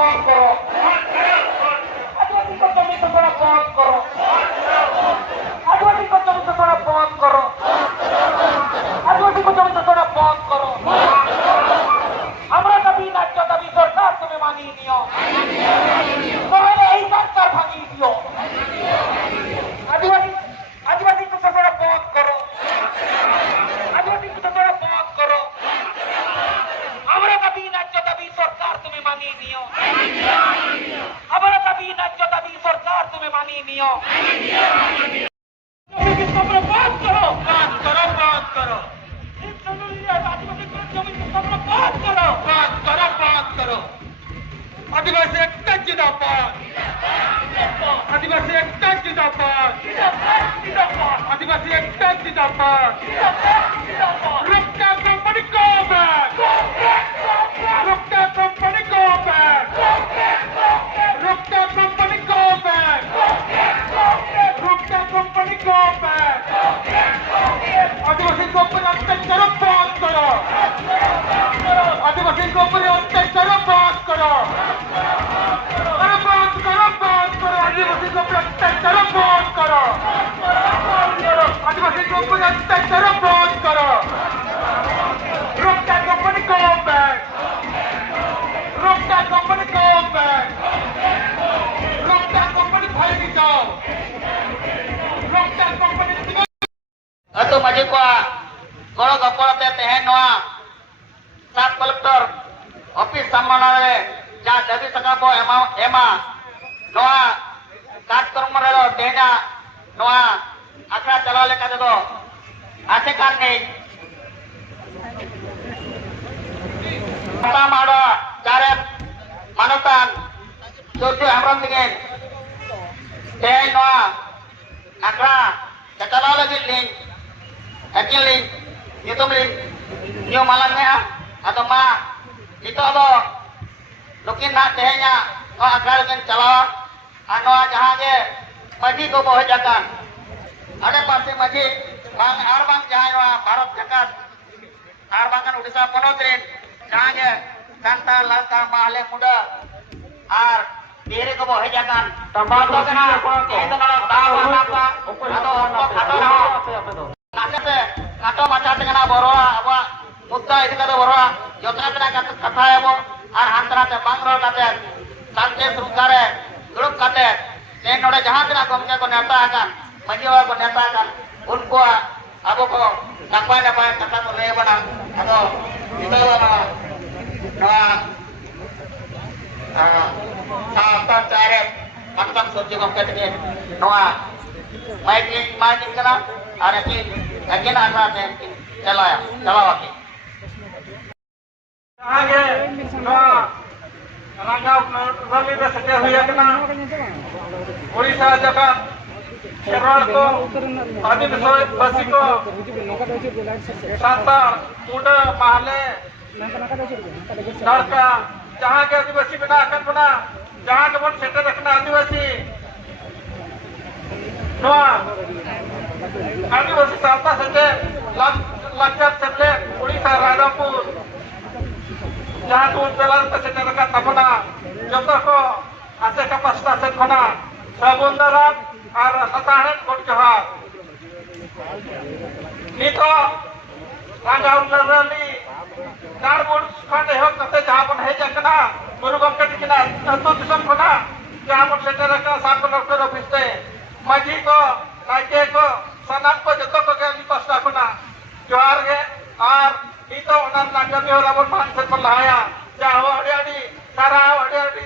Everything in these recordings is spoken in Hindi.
बंद करो आदिवासी को जमीन से थोड़ा बंद करो आदिवासी को जमीन से थोड़ा बंद करो आदिवासी को जमीन से थोड़ा बंद करो আমরা দাবি ন্যায্য দাবি সরকার তুমি মানিয়ে নিও তাহলে এই সরকার ভাঙিয়ে দিও आदिवासी आदिवासी को थोड़ा बंद करो आदिवासी को थोड़ा बंद करो আমরা দাবি ন্যায্য দাবি সরকার তুমি মানিয়ে নিও আমরা দাবি ন্যায্য দাবি সরকার তুমি মানিয়ে নিও बंद करो बंद करो बंद करो आदिवासी एकता जिंदाबाद आदिवासी एकता जिंदाबाद आदिवासी एकता जिंदाबाद रुकता कंपनी को बैक रुकता कंपनी को बैक रुकता कंपनी को बैक रुकता कंपनी को बैक आदिवासी को ऊपर अत्याचार बंद करो आदिवासी को ऊपर अत्याचार बंद करो अरे बंद करो आदिवासी को ऊपर अत्याचार बंद करो आदिवासी को ऊपर अत्याचार बंद करो रुकता कंपनी को बैक रुकता कंपनी को बैक रुकता कंपनी भाई की जाओ रुकता company atau maju ko golo gopol te tehen noa sub collector office samanare ja dabi saka bo ema noa kat kormare lo tehna noa akra chalale ka do ase kan nei kata mado jare manutan jojo amram dingen tehen noa akra chalale link Akin link, YouTube link, new malangnya atau mah itu ada lukin nak tehnya, oh agar lukin calo, anu jahat je, maji ko boh jakan, ada pasti maji, bang arbang jahat wah Bharat jakat, arbang kan Odisha Ponodrin, jahat je, kanta lata mahle muda, ar diri ko boh jakan, tambah tu kena, itu kalau tahu apa, atau kato macam dengan boroa apa muda itu kata boroa jotna kena kata ya bo ar hantara te bangrol kate sante surukare grup kate ne node jahan kena gomke ko neta akan majiwa ko neta akan unko abo ko napai kata ko le bana ado itu na cari kantang soji gomke ini noa main kena ada ki akin ana te chalaya chalawaki आगे रंगा रली में सटे हुए कना ओडिशा जगत केरल को आदिवासी को सांता मुंडा माले लड़का जहाँ के आदिवासी बना अकन बना जहाँ के बन सेटे रखना आदिवासी नोआ आदिवासी सांता सटे लक्षात सटे ओडिशा राजापुर जहाँ तुम बेलान सेटे रखा तबना जब को आसे का पस्ता से खना सबुंदरा और हताहन कोट जहां नितो रंगा उल्लरली नारबुर खंड हो कते जहां बन है जकना गुरुगम के किना तो दिसम खना जहां बन सेटे रखा सात कलेक्टर ऑफिस ते मजी को नाइके को सनक को जतो को के पस्ता खना जोहार के और itu onan langgam yo labon manset pelaya jawa adi sarau adi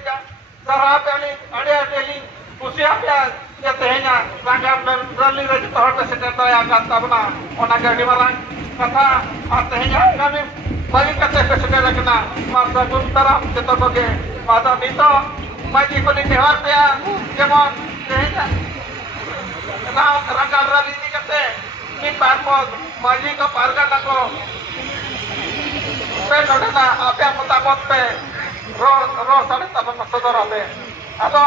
sarap ani adi usia ya ya tehnya langgam rally rajut hot seter daya kan tabna ona gadi marang kata tehnya kami bagi kata ke seter kena masa guntara jeto koge pada itu maji ko ni dewar ya jemon tehnya na rangkal rally ni kate ni parmo maji ko parga nako pe nodana apa mutabak pe ro sare tabak masodor abe ado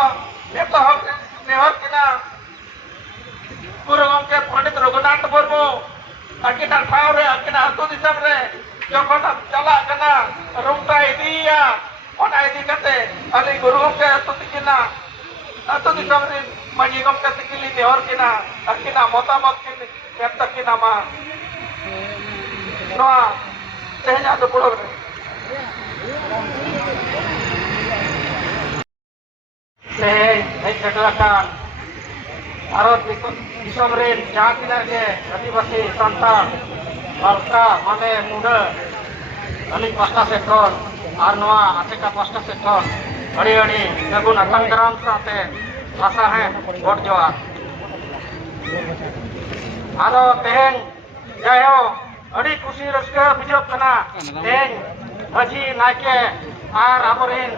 eto hok nehor kina guru gomke Pandit Raghunath Murmu akina ठाव रे akina atu disam re jokhon chala kana rumta idiya ona ini kate ali guru gomke ato tikina ato dikamrin maji gomke tikili nehor kina akina motamot kini kata kina ma noa tehnya ado pulau setelahkan Arab disomrin jahat tidak ke adibasi santal balka mane muda alik pasta sektor arnoa ateka pasta sektor hari nagun atang garam sate rasa hai vot joa ado teheng jayo adi kusi raska bijok kana teheng haji naike ar amorin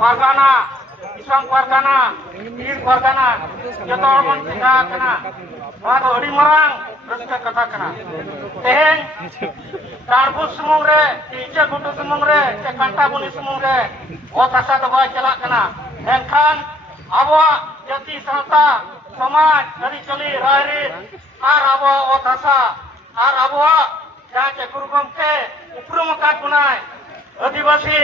pargana Islam Pargana, Ir Pargana, joto mon tinggal kena, wah adi marang, raska kata kena. Teheng, tarbus semung re, ija gudu semung re, kanta buni semung re, otasa doa celak kena. Engkan, awak jati serta samaj dari celi rairi, ar awak otasa, ar awak jace guru gomke, uprum kat punai, adibasi.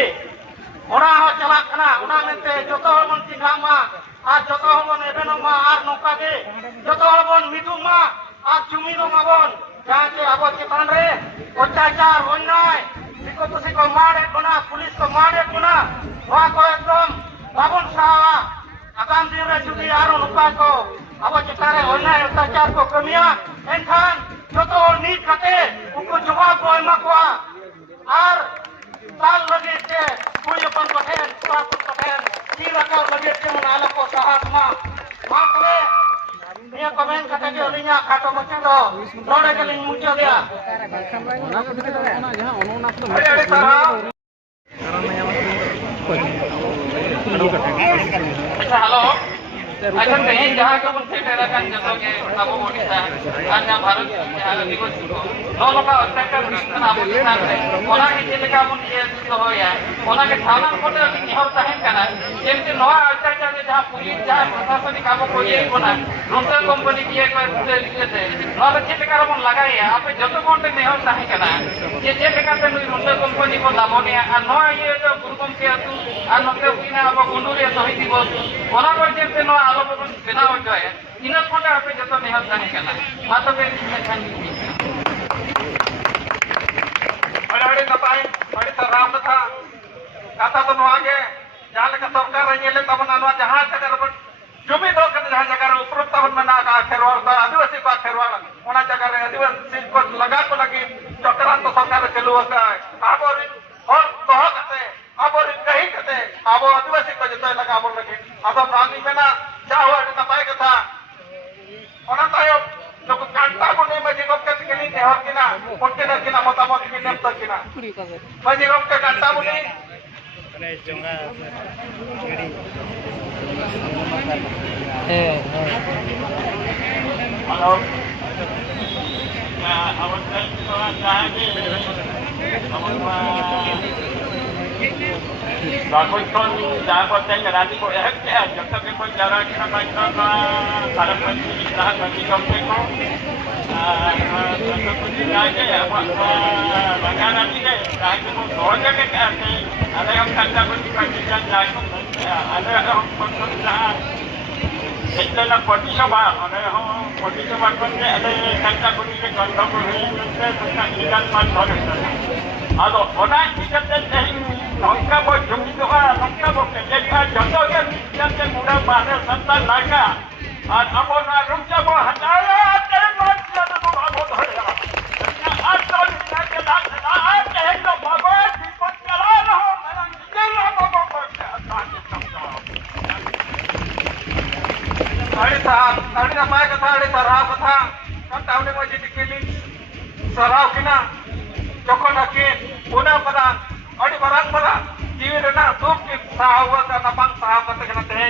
Orang hok celak kena, orang mente joto mon tinggal ma, ar joto mon ebeno ma, ar noka ge, joto mon midu ma, ar jumino ma bon, jace abo citan re, ocacar onai, siko tu siko mare kuna, pulis ko mare kuna, wah ko ekdom, babon sawa, akan dire judi aro noka ko, abo citare onai ocacar ko kemia, engkan joto ni kate, uku jawab ko emakwa, ar Sal lagi ke, punya pangkohen, saput kohen, kira kau lagi ke menala ko sahat ma, makle, dia komen kata dia linya kata macam do, lore keling muncul dia. Ada sarau. Halo. Akan teheng jahat ko pun seterakan jotoge abo Odisha anya Bharat jahat digo no loka attacker abo kisan re ona ke chileka pun ye hoya ona ke thana kote nihor tahen kana jemte noa attacker ke jaha police jaha prashasanik abo ko ye kona Rontal company kiye ko lite no ke chileka pun lagai ape joto konte nihor tahen kana ye chileka te nui Rontal company ko lamonia an noa ye jo gurugom ke atu an note uina abo gunduri sohi dibo ona ko jemte no alo pun benaw joy ina konta ape joto nihor tahen kana mato be kan Ada napai, ada terang tha, kata tu nuage, jalan ke सरकार ये ले तब ना जहाँ जगह पर जमी दो कर जहाँ जगह उपरोक्त तब में ना खेरवाड़ तो आदिवासी को खेरवाड़ होना जगह आदिवासी को लगा को लगी चक्रांत तो सरकार चलू होता है अब और तो कहते अब और कहीं कहते अब आदिवासी को जितना लगा बोल लगे अब प्राणी में ना क्या हुआ नापाय कथा होना तायो जो कांटा को नहीं मजी को कैसे किनी ने हर किना उनके न किना मोटामोट किने तक किना मजी को के कांटा को नहीं हेलो अवस्था थोड़ा चाहेंगे बाकी कौन जहाँ पर तय राजी को यह क्या जब तक कोई जरा कि ना कोई का भारत में इतना गति कम से कम तो कुछ जाएंगे अब बंगाल आती है राजी को दौड़ के कहते हैं अरे हम करता कुछ कंडीशन जाए अरे हम कुछ जहाँ इतना पटिशोबा अरे हम पटिशोबा करते अरे करता कुछ के गंध को है तो निकाल पास हो सकता आलो होना कितने नहीं नौका वो जुमी तो का नौका वो के देखा जंगल के जंगल के मुड़ा बाहर संता लागा और अब वो ना रुक जा वो हटाया तेरे बात से तो बहुत हो गया आज तो निकाल के लाग आज एक तो भगवान दीपक चला रहा मेरा निकल रहा बाबा को अरे नापाय कथा अरे सराव कथा कब तावने मजी दिकेली सराव किना जखन आके पुना पदा अड़ी बरान पदा जीवी रेना दुख की साहवा का नपांग साहव कते कना ते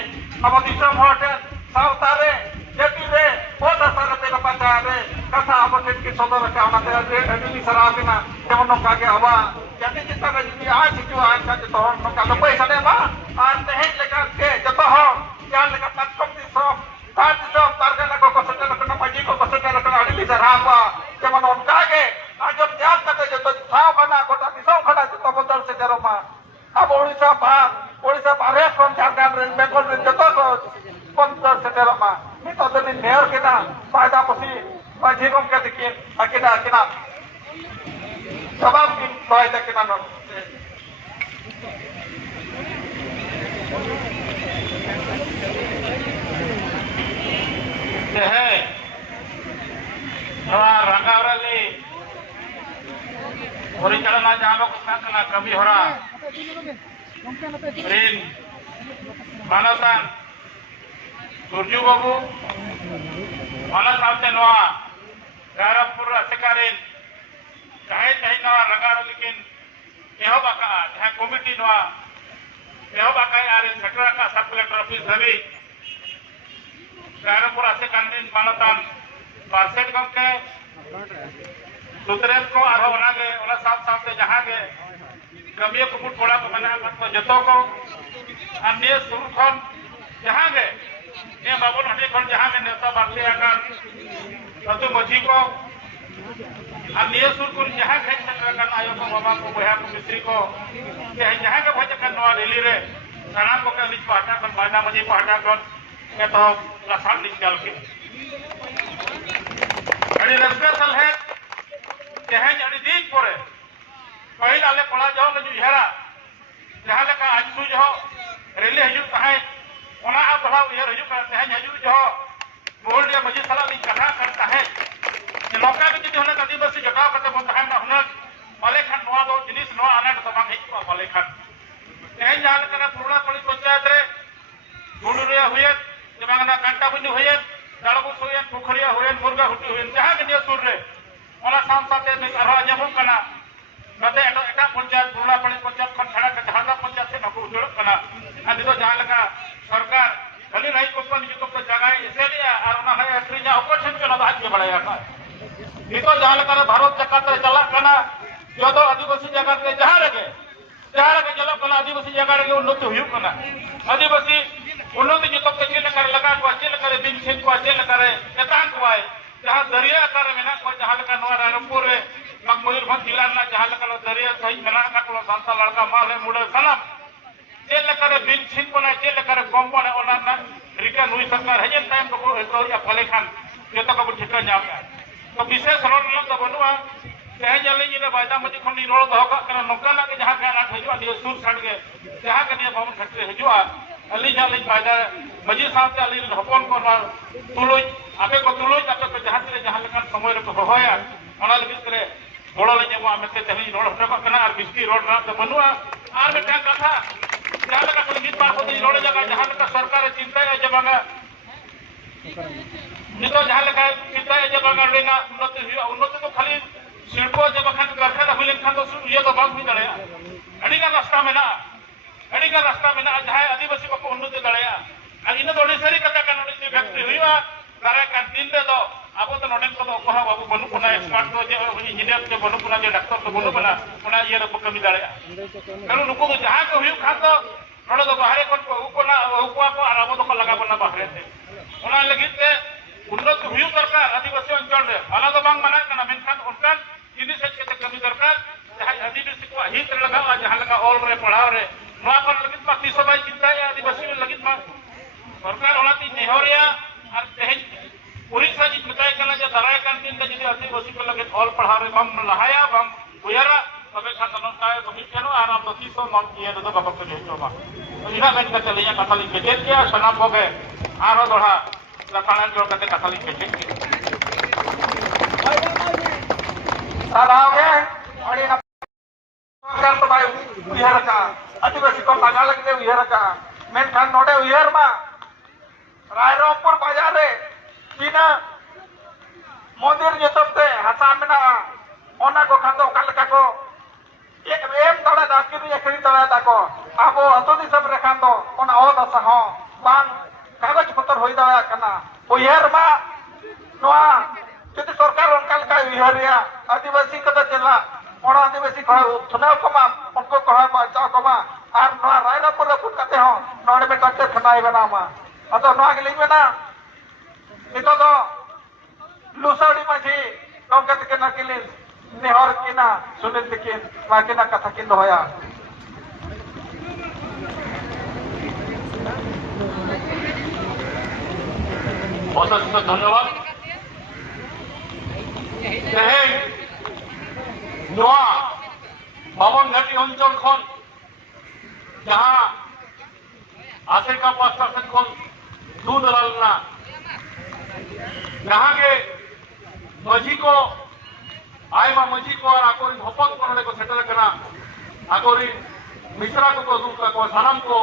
अब दिसम होटे सावतारे जति रे बहुत असर ते नपाचा रे कथा अब के सदर का होना ते अडी सराव किना जेमन नका के हवा जति चिता रे जी आज जो आज का तो नका तो पैसा दे बा आज ते हे लेका के जतो हो जान लेका तत्कम दी सब ताज सब तारगना को सटे रखना मजी को सटे रखना अडी सराव जेमन उनका के आज जब याद करते जो तो साव बना गोटा दिसो खड़ा तो बदल से करो मा अब ओडिशा बेंगल जो को पंच सेटेरमा नितो नेहर किना फायदा पसी माझी गमके दिकिन अकिना अकिना सबाब किन फायदा किना न है रंगावरली परिचालना जहाँ को कमी हरा ऋण मानवतान सुरजू बाबू मानव सामने नवा रायरंगपुर असेकारीन कहीं कहीं नवा रंगार लेकिन एहो बाका जहाँ कमिटी नवा एहो बाका आरे सेक्टर का सब कलेक्टर ऑफिस धरी रायरंगपुर असेकारीन मानवतान पार्सेट गमके सुतरेल को आरो बनागे ओला साथ साथ जहाँ के कमियों को बुट कोड़ा को मना को जतो को अन्य शुरू खन जहाँ के ये बाबुल हटी खन जहाँ में नेता बाकी आकर सतु मझी को अन्य शुरू को जहाँ के कर आयो को बाबा को बया को मिस्त्री को जहाँ के भज कर नवा रैली रे सारा को के लिच पाटा कर बाना मझी पाटा कर के तो लसान लिच चल के अड़ी रस्ता सल है जहाँ अड़ी दिन पड़े पहले आले कोड़ा जाओ जो इहरा जहाँ लेका आज सु जो रेली हजू तहाय ओना अब बढ़ा इहर हजू कर तहाय हजू जो बोल रे मजी सला ली कथा करता है कि नौका के जो होने आदिवासी जटाव करते बोल तहाय ना हुनर माले खान नवा दो जिनिस नवा आने तो बांग हिच को माले खान तहाय जहाँ लेका पूर्ण पड़ी पंचायत रे गुडुरिया हुए जमाना कांटा बुनी हुए दाड़बुस हुए पोखरिया हुए मुर्गा हुटी हुए जहाँ के नियो सुर रे ओना साम साथे में आरो आजमो कना नते एटा पंचायत पूर्ण पड़ी पंचायत खन खड़ा के जहाँ पंचायत से नको उजड़ कना आदि तो जहाँ लेका सरकार खाली नहीं कंपनी जो तो जगह इसे लिया और ना है एक्रीजा ऑपरेशन के ना आज के बढ़ाया था ये तो जहाँ लेका भारत जगत रे चला कना जो तो आदिवासी जगत रे जहाँ लगे चला कना आदिवासी जगत रे उन्नति हुई कना आदिवासी उन्नति जो तो के लेकर लगा को अच्छे लेकर दिन से को अच्छे लेकर नेतान को आए जहाँ दरिया आकार में ना को जहाँ लेकर नवा रायरंगपुर रे मयूरभंज जिला ना जहाँ लेकर दरिया सही बना का तो सांता लड़का माल है मुड़े सलाम जे लेकर बिन छिन को ना जे लेकर कम को ना ओना ना रिका नुई सरकार है जे टाइम को या फले खान जो तो को ठिका जाम तो विशेष रोड न तो बनुआ चाहे जले जिले बाजा मजी खन रोड दो का नौका ना के जहाँ के ना हजू दियो सुर छाड़ के जहाँ के निया भवन खटरे हजूआ अली जाले बाजा मजी साथ अली हपन को तुलुज आपे को तुलुज आपे को जहाँ लेकर समय रे को होया ओना लगी करे बड़ा ले वो आमे ते तहली रोड हटो का कना और बिस्ती रोड ना तो बनुआ आर में क्या कथा जहाँ लगा को गीत बात होती रोड जगह जहाँ लगा सरकार चिंता है जब बांगा नितो जहाँ लगा चिंता है जब बांगा रेना उन्नति तो खाली शिल्पो जब खान कारखाना हुई लेकिन तो ये तो बात भी दड़या अड़ी का रास्ता में ना जहाँ आदिवासी को उन्नति दड़या और इन तो सरी कथा का नोटिस फैक्ट्री हुईवा दारे का दिन दे दो अब तो नोटिस को तो कहा बाबू बनु पुना एक्सपर्ट तो जो इंजीनियर जो बनु पुना जो डॉक्टर तो बनु पुना पुना ये रो कमी दड़या कनु नुको जहाँ को हुई खा तो नोडे तो बाहर को उपना उपवा को और अब तो लगा बना बाहर से ओना लगी ते उन्नत हुई दरकार आदिवासी अंचल रे आला तो बांग मना कना मेनखान उनकान जिनिस के कमी दरकार जहाँ आदिवासी को हित लगा जहाँ लगा ऑल रे पढ़ाव रे नवा पर लगी मा तीसो भाई चिंता है आदिवासी में लगी मा सरकार होना ती नेहरिया और तेज उड़ीसा जी बताए कना जो दराय कान दिन के जो आदिवासी को लगे ऑल पढ़ाव रे बम लहाया बम उयरा तबे खान ननकाय बमी केनो आराम तो तीसो मन किए तो बाबा को जो बा इना में का चलिया कथा लिख के किया सना भोगे आरो दोहा लखाना जोड़ करके कथा लिख के सालावे और ये कर तो भाई उयहर का आदिवासी को लगा लगे उयहर का मेन खान नोडे उयहर मा रायरंगपुर बाजार रे किना मंदिर जतते हसा मेना ओना को खान दो काल का को एक एम तड़ा दाकी रे खरी तड़ा दाको आबो अतो दिसम रे खान दो ओना ओ दसा हो बांग कागज पत्र होई दाया कना उयहर मा नोआ जति सरकार उनका का उयहर या आदिवासी को चला और आदिवासी को चुनाव कमा उनको कहा बचाव कमा और नोआ रायरंगपुर रे पुटते हो नोडे में टक्कर खनाई बनामा अतो नोआ के लिंग ना इतो तो लुसाड़ी माझी नौकत के नकिलिन नेहर किना सुनित किन माकिना कथा किन होया অশেষ ধন্যবাদ। তেহেন নোয়া বামনঘাটি অঞ্চল খন जहां आसेका प्रशासन खन दूध लालना जहां के मजी को आयमा मजी को और आकोरी हपन को को सेटल करना आकोरी मिश्रा को दूध को सानम को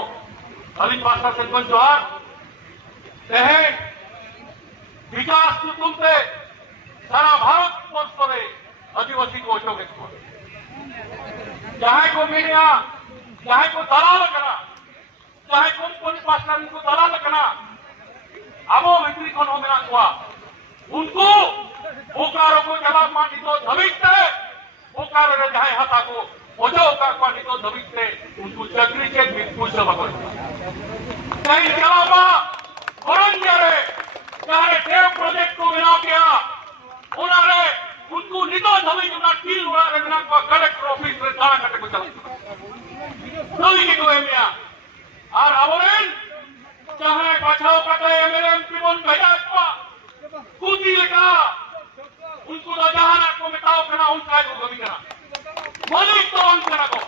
अली प्रशासन को जोहार तेहे विकास तुमते सारा भारत वर्ष में आदिवासी को अचोगे जहां को मीडिया चाहे को दलाल कना चाहे कोन पासन को दलाल कना अब भित्री खन हो मेरा हुआ उनको बोकारो को जवाब मानी तो धविकते बोकारो रे जाए हता को ओजो का पानी तो धविकते उनको चक्री के बिल्कुल सब कर कहीं जवाबा औरंगजेब रे चाहे देव प्रोजेक्ट को बना किया उन्होंने उनको नितो धविक ना टील उड़ा रे ना कलेक्टर ऑफिस रे जाना कटे को चला नवी के कोई मिया और अवरेन चाहे बचाओ कटे एमएलएम पिबन भैया को कूदी लगा उनको तो जहां को मिटाओ करना उनका को कभी करना मालिक तो उन करना को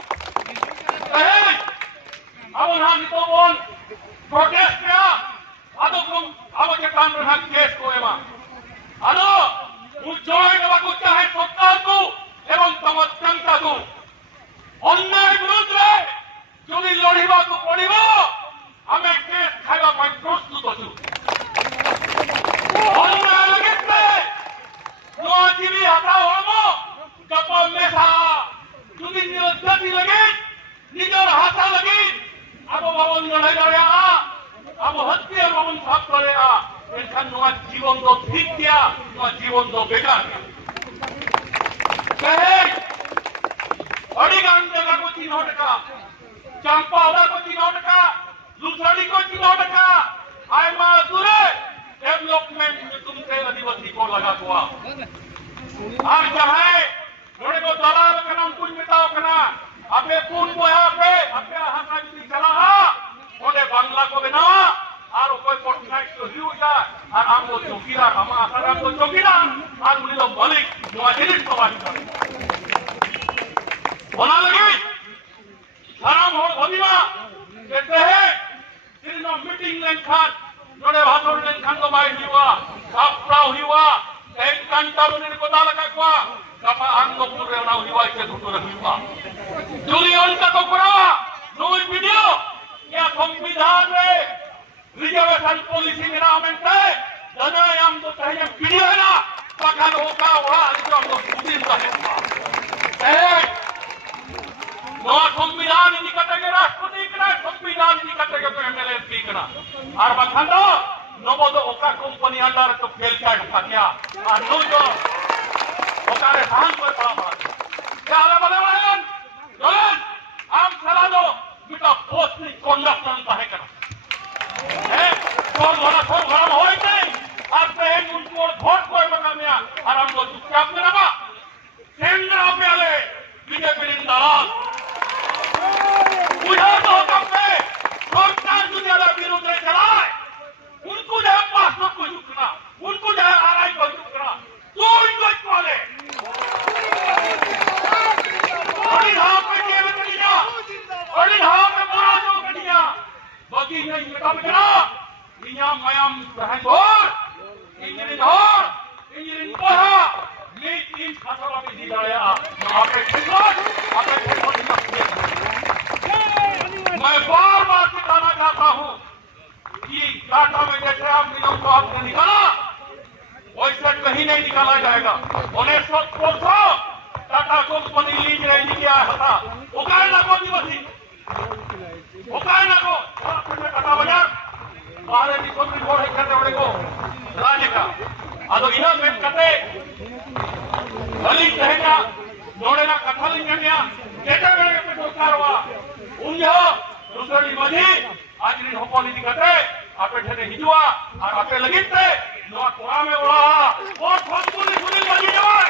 अब ना तो बोल प्रोटेस्ट किया आदो तुम अब के काम रहा केस को एमा आदो उन जोए के को चाहे सरकार को एवं जनता को अन्याय विरुद्ध যদি লড়িବାକୁ ପଡିବ ଆମେ କେସ୍ ଖାଇବା ପାଇଁ ପ୍ରସ୍ତୁତ ଅଛୁ। ଅନ୍ୟାୟ ଲାଗିଲେ ନୂଆଜୀବୀ ହାତ ହଳମ ଗପ ମେସା ଯଦି ଯଦି ଲାଗି ନିଜର ହାତ ଲାଗି ଆମ ଭବନ ଲଢ଼ାଇ ଲଢ଼ିଆ ଆମ ହତ୍ୟା ଭବନ ଭାଗ କରିବା ଏখান ନୂଆ ଜୀବନ ତ ଠିକ ଦିଆ ନୂଆ ଜୀବନ ତ ବେକାର ଅଡ଼ିଗାନ ଜାଗାକୁ ଚିହ୍ନ ଟକା चंपावड़ा को 3 टका लुसाड़ी को 3 टका आयमा दूरे डेवलपमेंट में तुमसे आदिवासी को लगा हुआ और चाहे थोड़े को दलाल का नाम कुछ मिटाओ करना अपने पून को यहाँ पे अपने हाथ में चला ओने बांग्ला को बिना और कोई पटनायक तो ही हुआ और हम वो चौकीदार हम आसाराम तो चौकीदार और उन्हें तो मलिक मुआजिर को बात करें होना लगी धर्म हो भविमा कहते हैं सिर्फ मीटिंग लेनखान जोड़े भाषण लेनखान तो माइल हुआ साफ्राव हुआ एक घंटा उन्हें को दाल का हुआ कपा अंग पूरे ना हुआ इसे धुटो हुआ जूलियन का तो पूरा नोई वीडियो क्या संविधान में रिजर्वेशन पॉलिसी में नामेंट है धनायाम तो चाहिए वीडियो है ना पकड़ होगा हुआ जो हम लोग बुद्धिम का है नवा संविधान निकटे के राष्ट्रपति कना संविधान निकटे के एमएलए कना और बखान दो नबो दो ओका कंपनी अंडर तो फेल का क्या और नो जो ओकारे हां पर पड़ा क्या आला बलवान जोन आम चला दो बिटा पोस्ट कंडक्ट अंत है कना है छोड़ घोड़ा होए नहीं और पहन उनको वोट कोई बता मिया और हम लोग चुपचाप में रहा केंद्र में आले बीजेपी दलाल मुझे तो कब सरकार दुनिया विरुद्ध चलाए उनको जो पासपोर्ट को झुकना उनको जो आरआई को झुकना तो इनको चले और यहाँ पे केवल कटिया और यहाँ पे बुरा जो कटिया बाकी नहीं कब करा यहाँ मयाम रहन और इंजीनियरिंग पढ़ा लेकिन खासा भी दी गया आपके मैं बार बार बताना चाहता हूं कि टाटा में जैसे आप मिलों को आपने निकाला वैसे कहीं नहीं निकाला जाएगा 1900 टाटा कंपनी लीज रेंज किया था उकाय ना को दिवसी उकाय ना को टाटा बाजार बाहर निकल के बोर्ड करते बड़े को राज्य का अदो इन्वेस्टमेंट करते दलित रहेगा जोड़े ना कथा लिंगनिया डेटा गणे पे सरकारवा उन्हें दूसरी मजी आज नहीं हो पॉलिसी करते आपे ठेने हिजुआ और आपे लगिते नवा कोरा में उड़ा और फसपुली पुली मजी जाए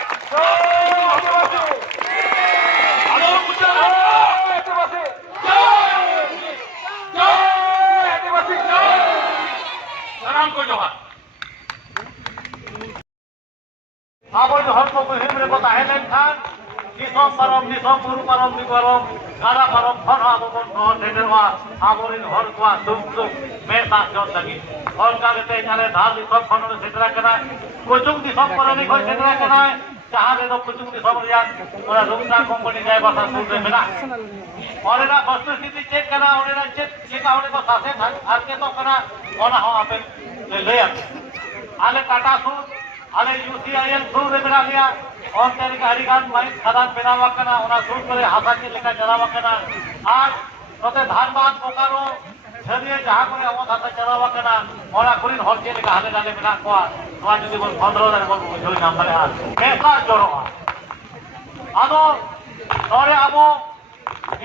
हेलो गुजरात आदिवासी जय आदिवासी जय को जोहार ᱟᱵᱚ ᱦᱚᱲ ᱠᱚ ᱢᱩᱦᱤᱢ ᱨᱮᱠᱚ ᱛᱟᱦᱮᱸ ᱞᱮᱱᱠᱷᱟᱱ ᱫᱤᱥᱚᱢ ᱯᱟᱨᱚᱢ ᱫᱤᱥᱚᱢ ᱵᱩᱨᱩ ᱯᱟᱨᱚᱢ ᱫᱤᱯᱟᱨᱚᱢ ᱜᱟᱰᱟ ᱯᱟᱨᱚᱢ ᱠᱷᱚᱱ ᱦᱚᱸ ᱟᱵᱚ ᱵᱚᱱ ᱱᱚᱣᱟ ᱥᱮᱴᱮᱨᱚᱜᱼᱟ ᱟᱵᱚᱨᱮᱱ ᱦᱚᱲ ᱠᱚᱣᱟᱜ ᱫᱩᱠ ᱥᱩᱠ ᱢᱮᱫ ᱫᱟᱜ ᱡᱚᱫ ᱞᱟᱹᱜᱤᱫ ᱚᱱᱠᱟ ᱠᱟᱛᱮ ᱟᱞᱮ ᱫᱷᱟᱲ ᱫᱤᱥᱚᱢ ᱠᱷᱚᱱ ᱞᱮ ᱥᱮᱴᱮᱨ ᱟᱠᱟᱱᱟ ᱠᱩᱪᱩᱝ ᱫᱤᱥᱚᱢ ᱯᱟᱨᱚᱢᱤ ᱠᱷᱚᱱ ᱥᱮᱴᱮᱨ ᱟᱠᱟᱱᱟ ᱡᱟᱦᱟᱸ ᱨᱮᱫᱚ ᱠᱩᱪᱩᱝ ᱫᱤᱥᱚᱢ ᱨᱮᱭᱟᱜ ᱚᱱᱟ ᱨᱩᱢᱥᱟ ᱠᱳᱢᱯᱟᱱᱤ ᱡᱟᱭᱵᱟᱥᱟ ᱥᱩᱨ ᱨᱮ ᱢᱮᱱᱟᱜ ᱚᱸᱰᱮᱱᱟᱜ ᱵᱚᱥᱛᱩᱥᱛᱷᱤᱛᱤ ᱪᱮᱫ ᱠᱟᱱᱟ ᱚᱸᱰᱮᱱᱟᱜ ᱪᱮᱫ ᱪᱮᱠᱟ ᱚᱸᱰᱮ ᱠᱚ ᱥᱟᱥᱮᱛ ᱦᱟᱨᱠᱮᱛᱚᱜ ᱠᱟᱱᱟ ᱚᱱᱟ ᱦᱚᱸ ᱟᱯᱮ ᱞᱟᱹᱭᱟ ᱟᱞᱮ ᱴᱟᱴᱟ ᱥᱩᱨ ᱟᱞᱮ UCIL ᱥᱩᱨ ᱨᱮ ᱢᱮᱱᱟᱜ ᱞᱮᱭᱟ ᱚᱱᱛᱮ ᱨᱮᱜᱮ ᱟᱹᱰᱤᱜᱟᱱ ᱢᱟᱹᱨᱤᱪ ᱠᱷᱟᱫᱟᱱ ᱵᱮᱱᱟᱣ ᱟᱠᱟᱱᱟ ᱚᱱᱟ ᱥᱩᱨ ᱠᱚᱨᱮ ᱦᱟᱥᱟ ᱪᱮᱫ ᱞᱮᱠᱟ ᱪᱟᱞᱟᱣ ᱟᱠᱟना ᱟᱨ ᱱᱚᱛᱮ ᱫᱷᱟᱱᱵᱟᱫ ᱵᱳᱠᱟᱨᱳ ᱡᱷᱟᱹᱨᱤᱭᱟᱹ ᱡᱟᱦᱟᱸ ᱠᱚᱨᱮ ᱚᱛ ᱦᱟᱥᱟ ᱪᱟᱞᱟᱣ ᱟᱠᱟᱱᱟ ᱚᱱᱟ ᱠᱚᱨᱮᱱ ᱦᱚᱲ ᱪᱮᱫ ᱞᱮᱠᱟ ᱦᱟᱞᱮ ᱰᱟᱞᱮ ᱢᱮᱱᱟᱜ ᱠᱚᱣᱟ ᱱᱚᱣᱟ ᱡᱩᱫᱤ ᱵᱚᱱ ᱠᱷᱚᱸᱫᱽᱨᱚ ᱫᱟᱲᱮ ᱵᱚᱱ ᱵᱩᱡᱷᱟᱹᱣ ᱧᱟᱢ ᱫᱟᱲᱮᱭᱟᱜᱼᱟ ᱢᱮᱫ ᱡᱚᱨᱚᱜᱼᱟ ᱟᱫᱚ ᱱᱚᱰᱮ ᱟᱵᱚ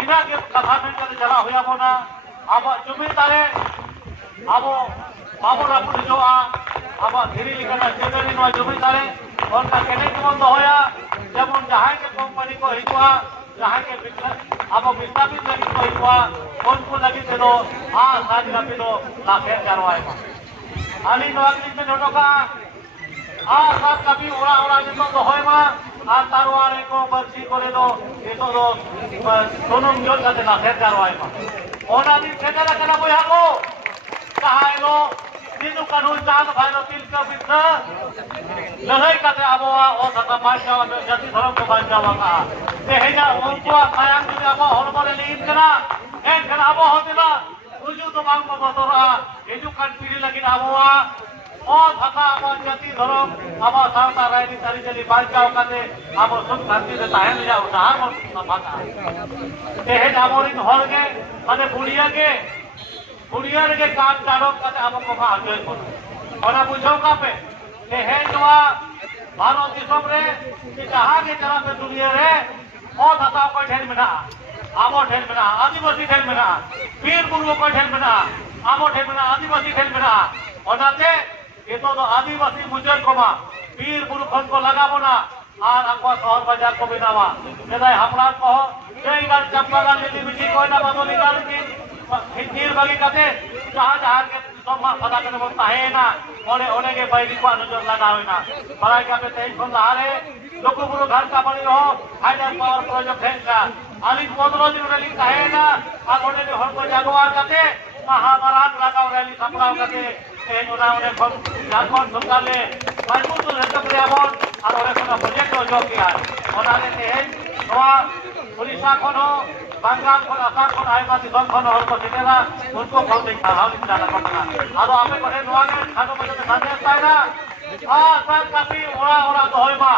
ᱤᱱᱟᱹᱜ ᱜᱮ ᱠᱟᱛᱷᱟ ᱢᱮᱱ ᱠᱟᱛᱮ ᱪᱟᱞᱟᱜ ᱦᱩᱭ ᱟᱵᱚᱱᱟ ᱟᱵᱚᱣᱟᱜ ᱡᱩᱢᱤᱫ ᱫᱟᱲᱮ ᱟᱵᱚ ᱵᱟᱵᱚᱱ ᱨᱟᱹᱯᱩᱫ ᱦᱚᱪᱚᱜᱼᱟ ᱟᱵᱚᱣᱟᱜ ᱫᱷᱤᱨᱤ ᱞᱮᱠᱟᱱᱟᱜ ᱪᱮᱛᱟᱱᱤ ᱱᱚᱣᱟ ᱡᱩᱢᱤᱫ ᱫᱟᱲᱮ ᱚᱱᱠᱟ ᱠᱮᱴᱮᱡ ᱛᱮᱵᱚᱱ ᱫᱚᱦᱚᱭᱟ যেমন যাহাই কে কোম্পানি কো হিজুয়া যাহাই কে আবো বিস্তাপিত লাগি কো হিজুয়া কোনকো লাগি তেদো আ সাজ রাপি দো লাখে জারওয়াই মা আলি নোয়াকলি মে নটকা আ সাত কাপি ওরা ওরা নিতো দহয় মা আর তারওয়ারে কো বর্ষি করে দো এতো দো সোনম জল কাতে লাখে জারওয়াই মা ওনা দিন সেটা কেন বইয়া গো যাহাই লো Sinu kanun chan bhailo tilka bitna lahai kate aboa o thata bachawa jati dharam ko bachawa ka tehena onko khayang jodi abo hormone lein kana en kana abo hodila uju to bang ko botora eju kan piri lagi aboa o thata abo jati dharam abo sauta raini tari jali bachawa kate abo suk shanti se tahen ja udahar mo sabata tehena aborin horge mane buliya ke बुढ़िया के काम चारों का आपको आगे और बुझो का पे है जो भारत दिसम रे जहाँ के तरह पे दुनिया रे और धता को ठेल मिला आमो ठेल मिला आदिवासी ठेल मिला वीर गुरु को ठेल मिला आमो ठेल मिला आदिवासी ठेल मिला और नाते ये तो आदिवासी मुजर को मा वीर गुरु खन को लगा बोना और आपको शहर बाजार को बिनावा जैसे हमरा को जय गाल चंपा गाल यदि बिजी कोई ना बदली गाल की हिंदीर बगी कते जहाँ जहाँ के सम्मा सदा करने बोलता है ना ओने के बैरी को अनुजर लगा हुई ना बड़ाई का पे तेज बन रहा है लोगों को घर का बनी हो हाइडर पावर प्रोजेक्ट है का अली 15 दिन रैली का है ना और ओने के हर को जागवार करते महाभारत लगाओ रैली संभलाओ करते तेज उन्हें खूब जागवार संभाले मजबूत तो रहते पर्यावरण और ओने को प्रोजेक्ट हो जो किया ओनाले तेज नवा उड़ीसा को बांग्लादेश को आसाम को आएगा दिसम को हर को सिनेगा उनको बहुत इच्छा हाल इच्छा लगा पड़ा आरो हमें कोने नवागे खानो बजे के साथ है ना आ सब काफी ओरा ओरा तो होय मा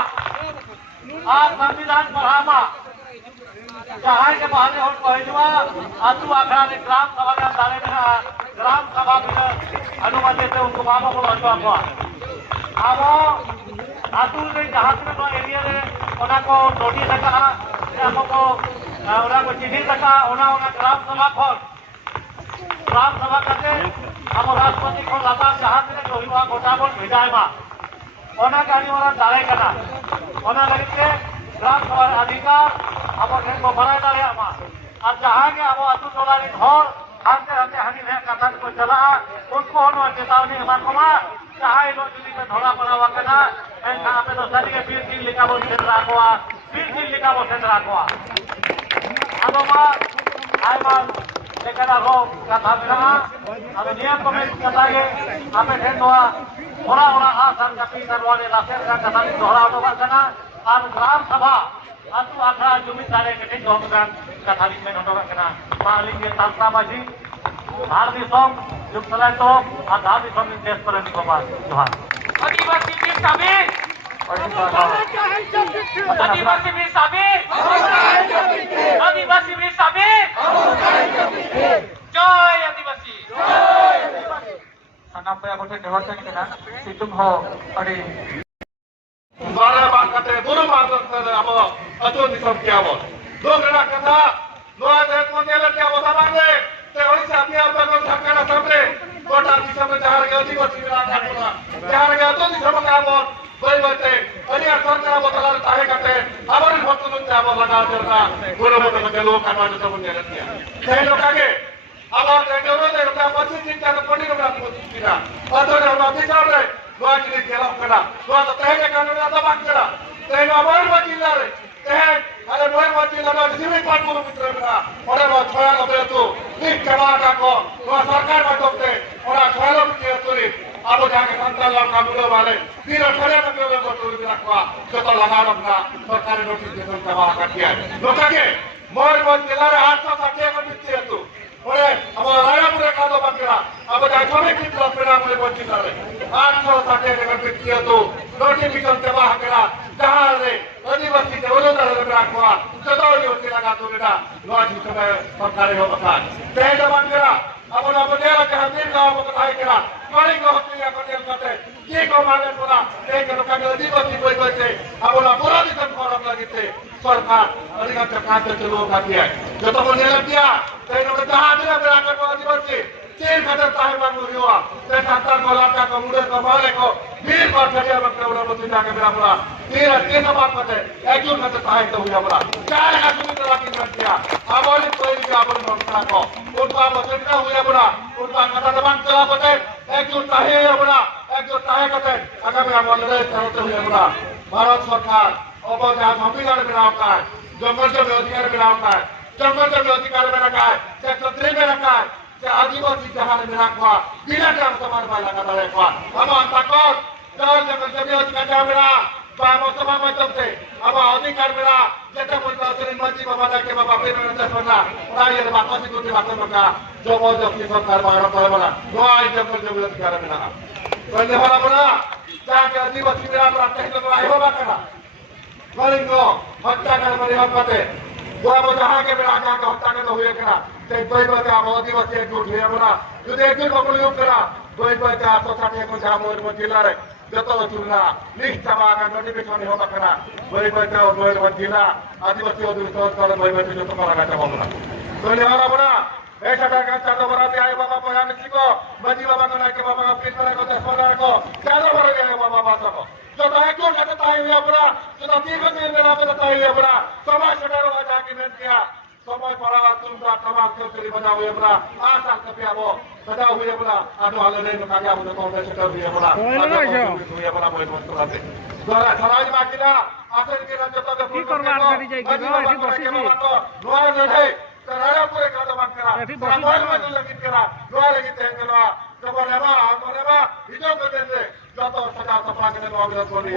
आ संविधान पढ़ामा जहां के बाहर हर को हिजवा आतु आखरा ने ग्राम सभा का दाले में ग्राम सभा में अनुमति से उनको बाबा को हटवा को आबो आतु ने जहां में तो एरिया रे ओना को नोटिस का हमको ओना को चिट्ठी तका ओना ग्राम सभा करते हम राष्ट्रपति को लगातार जहां में जो हुआ गोटा बोल भेजाए मा ओना गाड़ी वाला दाले कना ओना लगे के ग्राम सभा अधिकार अब को बनाए दाले मा और जहां के अब अतु टोला रे घर हाथे हाथे हनी है कथा को चला उनको ओनो चेतावनी हमार को मा जहां लोग जुदी में धोला पड़ावा कना एन आपे तो सदी के 20 दिन लिखा बोल सेंद्रा को 20 दिन लिखा बोल सेंद्रा को आदोमा आयमान लेकर आगो कथा बिना अब नियम को में बताए आपे ठेन दोआ थोड़ा थोड़ा आसान का पी करवाने लासेर का कथा में दोहरा तो करना और ग्राम सभा अतु आखरा जुमित दारे के ठेन दोहरा कथा में नोटो करना मालिक के तालता बाजी भारतीय सॉन्ग जुग सलाह तो आधार सॉन्ग देश पर निकोबार जोहार आदिवासी वीर साबिर आदिवासी वीर साबिर आदिवासी वीर साबिर जय आदिवासी साना पे आबोटे देवचन केना सितुम हो अड़ी बारे बात करते दोनों बात करते अब अतो दिसम क्या बोल दो गड़ा कथा नोआ देश को तेल क्या बोल मांगे ते ओडिसा बिहार बंगाल झारखंड असम रे गोटा दिसम में जहार के आदिवासी राज करना जहार के अतो दिसम का बोल कोई बात है अनिया सरकार बोतला ताहे करते हमारे भक्तों ने आप लगा देना गुरु बोतल के लोग करवा जो सब ने रखिया कई लोग आगे अब आप जरूरत है उनका 25 दिन का पंडित का पूछना अतो ने उनका सरकार माध्यमते ओरा छालो के तुरी अब जाके संतान लाख मुलो वाले तीन छले के लोग तुरी रखवा जो लगा रखना सरकारी नोटिफिकेशन का बाहर किया लोका के मोर मोर जिला रे 860 को दित्ती है तू ओरे अब रायपुर का तो बकरा अब जा छोरे की तरफ पेड़ा में पहुंची करे 860 के दित्ती है तू नोटिफिकेशन के बाहर करा जहां रे आदिवासी के ओलोदा रे रखवा जो योजना लगा तो बेटा नोट समय सरकारी हो बता ते जमान करा अब ना बनेला के हमीर गांव को बताई करा कोई को हत्या करते करते ये को माने पूरा एक लोग का आदिवासी कोई कोई से अब ना पूरा दिन फॉर्म लगते सरकार अधिकार चक्रांत चलो खाती है जो तो बनेला किया ते लोग जहां दिन में आकर को आदिवासी चेन खतर ताहे मांग हुआ ते सरकार को लाका को मुड़े को माले को वीर पर ठगिया बकरा उड़ा बच्चे जाके मेरा पूरा तेरा के सब बात पता है एक जून खतर ताहे तो हुआ बड़ा चार का सुमित्रा की मत किया अब और कोई भी आप नौकरा को उनका बचना हुआ बड़ा उनका कथा दबान चला पते एक जून ताहे बड़ा एक जून ताहे कहते अगर मेरा बोल रहे चलते हुए बड़ा भारत सरकार अब जहां संविधान में रखा है जंगल जब अधिकार में रखा है जंगल जब अधिकार में रखा है सेक्टर 3 में रखा है आदिवासी जहां में रखा बिना काम समाज में लगा रखा हम अंतकोर जंगल जब अधिकार मेरा बाबा सभा में चलते अब अधिकार मेरा जैसे बोलता है मंत्री बाबा के बाबा पे में चलना और ये बात से कोई बात ना जो बहुत अपनी सरकार बाहर पर बना नो आई जंगल जब अधिकार में लगा तो ये वाला बना जाके आदिवासी मेरा प्राप्त है तो आयो बाकरा गलिंगो हत्या कर मेरे हत्ते वो जहां के मेरा आका हत्या कर हुए करा ते कोई बात आदिवासी एकजुट हुए बना जो एकजुट को योग करा कोई बात 860 को जहां मोर जिला रे जतो चुना लिस्ट जमा का नोटिफिकेशन हो बकरा कोई बात मोर जिला आदिवासी अधिवेशन कर कोई बात जो तो करा का बना तो ले हमारा बना ऐसा का चादर बना दे आए बाबा बयान को मजी बाबा को ना के बाबा अपनी तरह को 10 15 को चादर बना दे बाबा बात को जो दायित्व का बताई हुई अपना जो तीन दिन मेरा पे बताई हुई अपना समाज सदर वाला जाके मेन किया समय पड़ा तुम का तमाम चोरी बना हुई अपना आशा कभी वो सदा हुई अपना आधो हाल नहीं तो कागज मुझे कौन से सदर हुई अपना हुई अपना बोले मत कराते द्वारा समाज माकिला आसन के राज्य का फूल करवा करी जाएगी ऐसी बसी को नोआ लड़े कराया पूरे का दबान करा समाज में लगी करा नोआ लगी तेंगला तो बनेवा हिजो को दे যত সদা সফা করে অগ্রত করে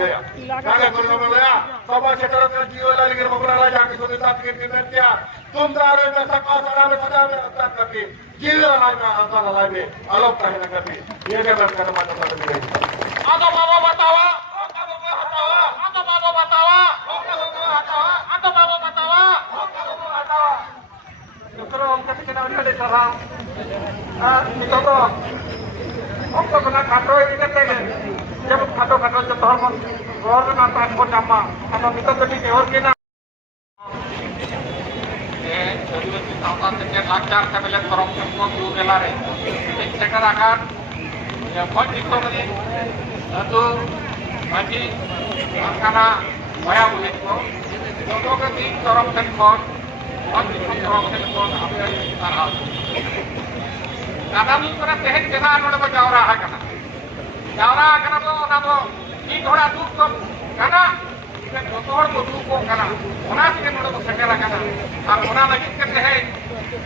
জায়গা করে বলে সবাই সেটার করে জিও লাগের বকরা जाके सुनी साथ के दिन किया तुम दारे में सका सदा में सदा में अंतर करके जीव लागा अंतर लागे आलोक कहे न करके ये के बात कर माता कर आगा बाबा बतावा आगा बाबा हटावा आगा बाबा बतावा आगा बाबा हटावा आगा बाबा बतावा आगा बाबा हटावा दूसरा हम कैसे ना उन्हें ले चला हां ये तो हमको बना खाटो ये कहते हैं जब खाटो खाटो जब धर्म और ना ताक को नामा हम मित्र कभी के और के ना ये आदिवासी सावधान से लाचार से मिले तरफ को जो गेला रे एक सेकंड आकार ये बहुत दिक्कत है तो बाकी खाना भया हुए को लोगों के तीन तरफ से कौन और तीन तरफ से कौन आपका सारा दादा मुझे तेरे तेहन के ना नोड़े बचाव रहा है करना तो ना तो ये थोड़ा दूर तो करना इसे दोतोड़ को दूर को करना होना से नोड़े को सकेला करना और होना लगी करते हैं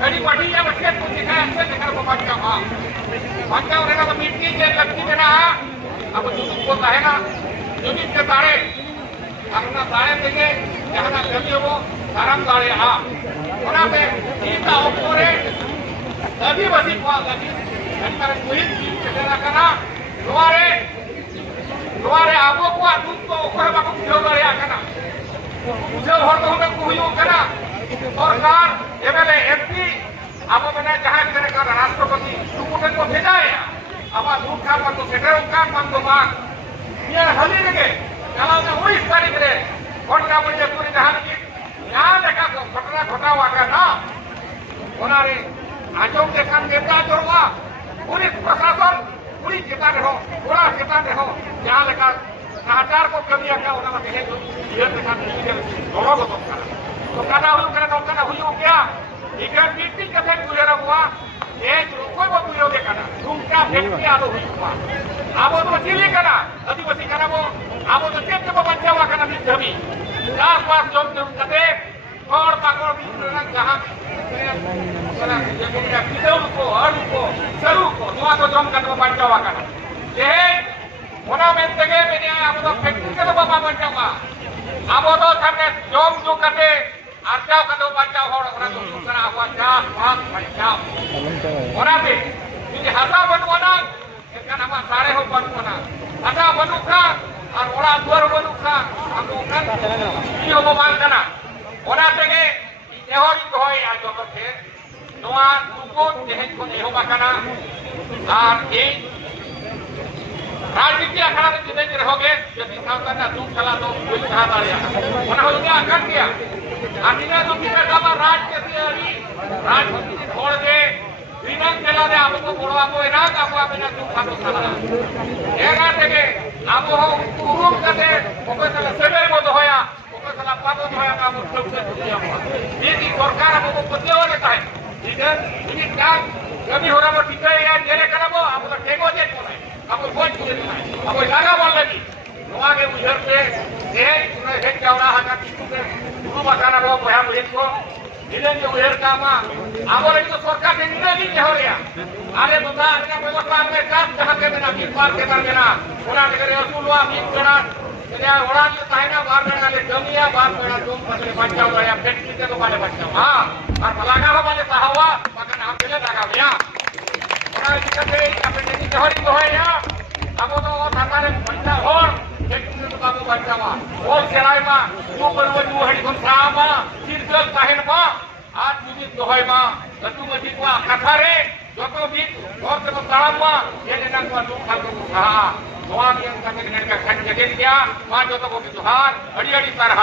कड़ी बढ़ी या बच्चे को दिखाए अच्छे दिखा को बच्चा रहेगा तो मिट्टी के लगती में रहा अब दूर को है ना जो भी के तारे अपना तारे देंगे जहाँ ना कभी हो धर्म तारे हाँ होना पे सीता ऊपर तभी बसी पाल लगी अगर कोई चीज चलेगा करना तुम्हारे आपको को दूध को ऊपर बाबू जो करे करना मुझे और तो हमें कोई हो करना सरकार एमएलए एमपी आप मैंने जहां करे का राष्ट्रपति सुपुत्र को भेजा है अब दूध का मन तो सेटर का मन तो मान ये हली लगे चला में 19 तारीख रे घटना मुझे पूरी जहां की यहां देखा तो घटना घटा हुआ का ना होना रे आजों के काम नेता जोड़वा पुलिस प्रशासन पूरी चेता रहो पूरा चेता रहो जहाँ लगा समाचार को कभी आका होना मत है ये देखा दोनों को तो काना हुई करे नौका हुई हो क्या इधर मीटिंग का फिर गुजरा हुआ ये कोई वो गुजरो देखा ना तुम क्या व्यक्ति आलो हुई हुआ आप तो चिली करा आदिवासी करा वो आप तो चेत को बच्चा हुआ करा भी जमी लास्ट बार जो कदे hor bakal bilang jahat jadi kita ko haru ko saru ko noa ko jom kan bacawa kan ona men tege menia abo do fekti ko baba bacawa abo do samne jom ju kate arjau kan bacawa hor ona do kana abo jas bang bacawa ona te ini hasa banwana kan ama sare ho banwana hasa banuka ar ora duar banuka abo kan ini ho bang kana ona tege ehori hoy ajo ke noa tukut dehen ko eho bakana ar e राजनीति अखाड़ा में जितने रहोगे यदि सावधान ना दूर चला तो कोई कहा दाड़िया मना हो गया कर दिया आदिना तो कितना कामा राज के तैयारी राजनीति छोड़ दे विनन चला दे आपको बोलवा को ना आपको आपने दूर खातो चला ये ना देखे आपको उरुम करते ओके चला सेवेर मत होया ओके चला पातो होया का मुख्य से दिया ये की सरकार आपको पतिया लेता है ठीक है ये क्या कभी हो रहा वो ठीक है यार जेले कराबो आपको टेको दे आपको बहुत आपको जागा बोल लगी वहां के उधर पे ये हेड जावड़ा हाका किसको गुरु बकाना रो भया मुझे को दिले जो उधर कामा आबो लगी तो सरकार के निर्णय नहीं हो रहा अरे बता अपना व्यवस्था में काम जहां के बिना की पार के कर देना उना के रसूलवा भी जड़ा या ओड़ा के ताइना बार में ले जमिया बार में तुम पसले बच्चा हो या पेट के तो वाले बच्चा हां और फलाना हो वाले साहवा मगर आप ले लगा गया ओड़ा के अपने की जहरी तो है या अब तो सरकार बच्चा और एक तो बाबू बच्चा मा और चलाई मा तू परव तू हड़ी कोन सामा सिरजल काहेन मा आज तुझे दोहय मा तू मजी को कथा रे जतो भी और तो तळा मा ये नन को तू खाल को हा नोआ भी अंका के नन का खट जगे दिया मा जतो को भी तुहार अड़ी अड़ी तरह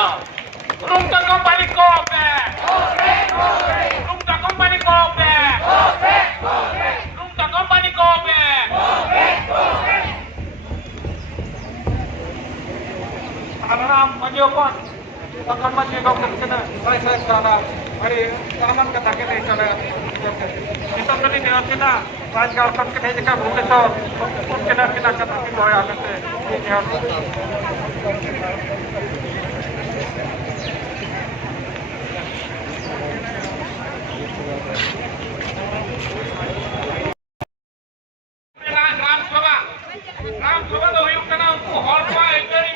रूम का कंपनी को पे रूम का कंपनी को पे रूम का कंपनी को पे Alam menyokong akan menyokong kena saya sekarang hari aman kata kita cara kita tadi ni kena rajau kan kita jika Bhubaneswar kena kata kita hoya kate ini harus Ram Sabha do hiu kana unko hor pa ekari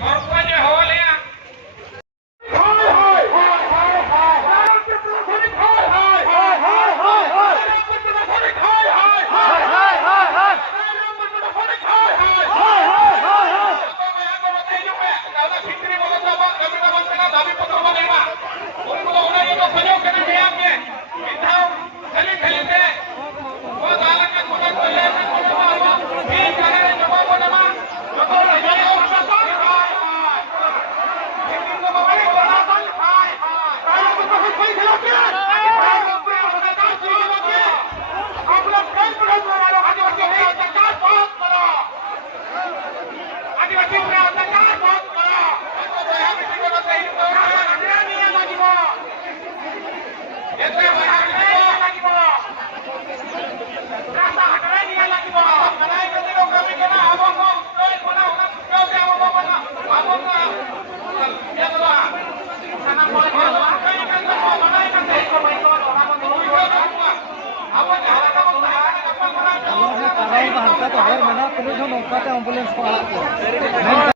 hor pa je ho le तो घर में ना पुलिस नौका एम्बुलेंस को